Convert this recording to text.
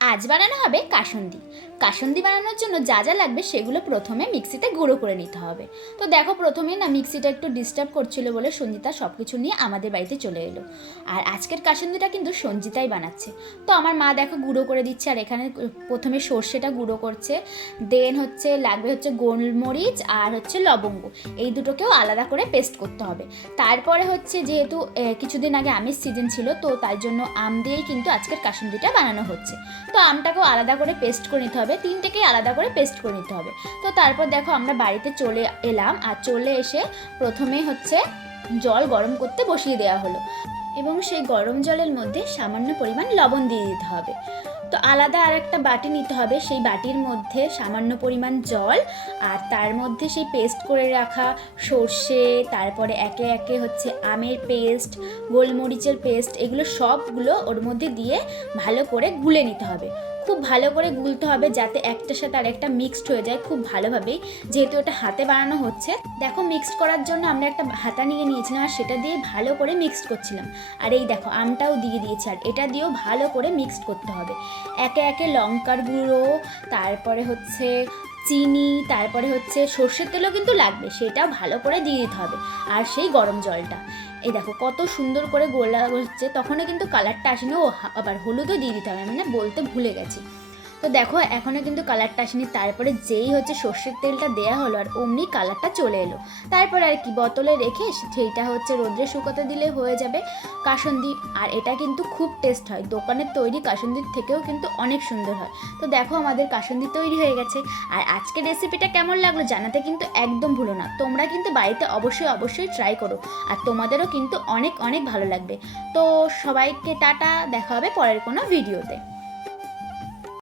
আজ বানানো হবে কাসুন্দি। কাসুন্দি বানানোর জন্য যা যা লাগবে সেগুলো প্রথমে মিক্সিতে গুঁড়ো করে নিতে হবে। তো দেখো, প্রথমে না মিক্সিটা একটু ডিস্টার্ব করছিল বলে সঞ্জিতা সব কিছু নিয়ে আমাদের বাড়িতে চলে এলো। আর আজকের কাসুন্দিটা কিন্তু সঞ্জিতাই বানাচ্ছে। তো আমার মা দেখো গুঁড়ো করে দিচ্ছে, আর এখানে প্রথমে সর্ষেটা গুঁড়ো করছে, দেন লাগবে গোলমরিচ আর লবঙ্গ, এই দুটোকেও আলাদা করে পেস্ট করতে হবে। তারপরে যেহেতু কিছুদিন আগে আমের সিজন ছিল, তো তাই জন্য আম দিয়েই কিন্তু আজকের কাসুন্দিটা বানানো হচ্ছে। তো আমটাকেও আলাদা করে পেস্ট করে নিতে হবে, তিনটেকেই আলাদা করে পেস্ট করে নিতে হবে। তো তারপর দেখো আমরা বাড়িতে চলে এলাম, আর চলে এসে প্রথমে জল গরম করতে বসিয়ে দেওয়া হলো, এবং সেই গরম জলের মধ্যে সামান্য পরিমাণ লবণ দিয়ে দিতে হবে। তো আলাদা আর একটা বাটি নিতে হবে, সেই বাটির মধ্যে সামান্য পরিমাণ জল, আর তার মধ্যে সেই পেস্ট করে রাখা সর্ষে, তারপরে একে একে আমের পেস্ট, গোলমরিচের পেস্ট, এগুলো সবগুলো ওর মধ্যে দিয়ে ভালো করে গুলে নিতে হবে। খুব ভালো করে গুলতে হবে যাতে একটার সাথে আর একটা মিক্সড হয়ে যায় খুব ভালোভাবেই, যেহেতু এটা হাতে বানানো হচ্ছে। দেখো, মিক্সড করার জন্য আমরা একটা হাতা নিয়ে নিয়েছিলাম, আর সেটা দিয়ে ভালো করে মিক্সড করছিলাম। আর এই দেখো, আমটাও দিয়ে দিয়েছি, আর এটা দিয়েও ভালো করে মিক্সড করতে হবে। একে একে লঙ্কার গুঁড়ো, তারপরে চিনি, তারপরে সর্ষের তেলও কিন্তু লাগবে, সেটাও ভালো করে দিয়ে দিতে হবে। আর সেই গরম জলটা, এই দেখো কত সুন্দর করে গোলা হচ্ছে, তখনও কিন্তু কালারটা আসেনি। আবার হলুদও দিয়ে দিতে হবে, মানে বলতে ভুলে গেছি। তো দেখো, এখনও কিন্তু কালারটা আসেনি। তারপরে যেই সর্ষের তেলটা দেয়া হলো, আর অমনি কালারটা চলে এলো। তারপর আর কি, বোতলে রেখে সেইটা রোদ্রে শুকোতে দিলে হয়ে যাবে কাসুন্দি। আর এটা কিন্তু খুব টেস্ট হয়, দোকানের তৈরি কাসুন্দির থেকেও কিন্তু অনেক সুন্দর হয়। তো দেখো, আমাদের কাসুন্দি তৈরি হয়ে গেছে। আর আজকের রেসিপিটা কেমন লাগলো জানাতে কিন্তু একদম ভুলো না। তোমরা কিন্তু বাড়িতে অবশ্যই ট্রাই করো, আর তোমাদেরও কিন্তু অনেক অনেক ভালো লাগবে। তো সবাইকে টাটা, দেখা হবে পরের কোনো ভিডিওতে।